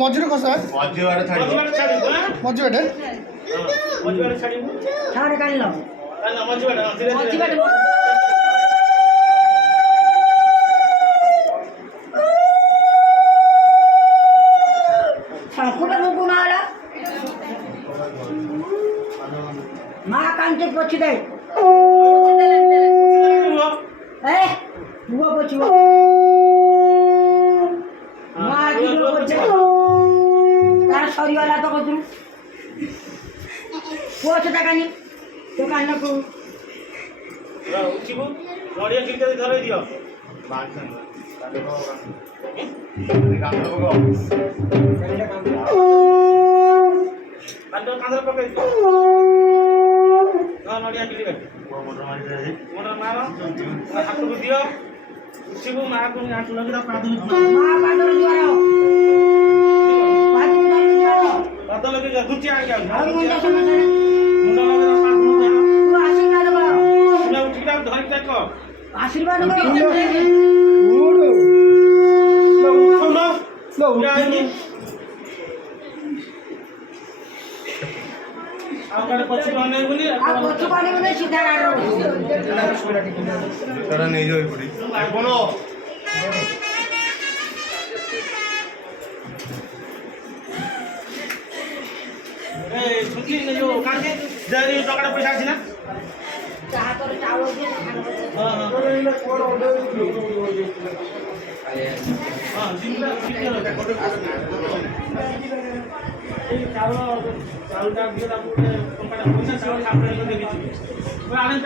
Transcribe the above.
ମଝିରେ ଖସା ମଝି ବାଟେ ଛାଡ଼ିବ ମଝି ବାଟେ ମଝି ବାଟେ ଛାଡ଼ିବୁ ଛାଡ଼ କାଢ଼ିଲ ମଝି ବାଟେ ଧୀରେ ମଝି ଧୀରେ ବାଟେ ଶଙ୍କୁଟା ମୁକୁ ମାରା ମା କାନ୍ତେ ପୋଛି ଦେ ଏ ମୁହ ପୋଛିବ ମା ଆଜି ପୋଛେ ତାର ସରିଗଲା ତ କତୁରୁ ପୋଛ ତା କାନି ତୋ କାନକୁ ଉଠିବୁ ନଡ଼ିଆ କିରି ଧରେଇ ଦିଅ କାନ୍ଧରେ ପକେଇ ଦିଅ ନଡ଼ିଆ କିରି ମୁଣ୍ଡ ମାର ହାତକୁ ଦିଅ ଉଠିବୁ ମାଆକୁ ଆଣ୍ଠୁ ଲଗି ତା ପାଦ ମା ପାଦର ଜୁଆର ପାଦ ଲଗି ଘୁଞ୍ଚି ଆଣିକି ଆଉ ମୁଣ୍ଡ ସମସ୍ତେ ମୁଣ୍ଡ ଲଗି ତୁ ଆଶୀର୍ବାଦ କର ଉଠିକି ଧରିକି ଦେଖ ଆଶୀର୍ବାଦ କର ଆଉ କାଳେ ପଛକୁ ଅନେଇବୁନି ଆଉ ପଛୁ ପାଣି ବୋଲେ ସିଧା ଗାଡି ନେଇଯାଉ ଏପଟେ ଆପଣ ଯୋଉ କାଢି ଟଙ୍କାଟା ପଇସା ଅଛି ନା ହାତରେ ଚାଉଳ দিয়ে ଚାଉଳଟା দিয়ে ତାକୁ ଗୋଟେ ଟଙ୍କାଟା ପଇସା ଚାଉଳ ସାମ୍ନାରେ ଦେଖିଛି ଆଣେ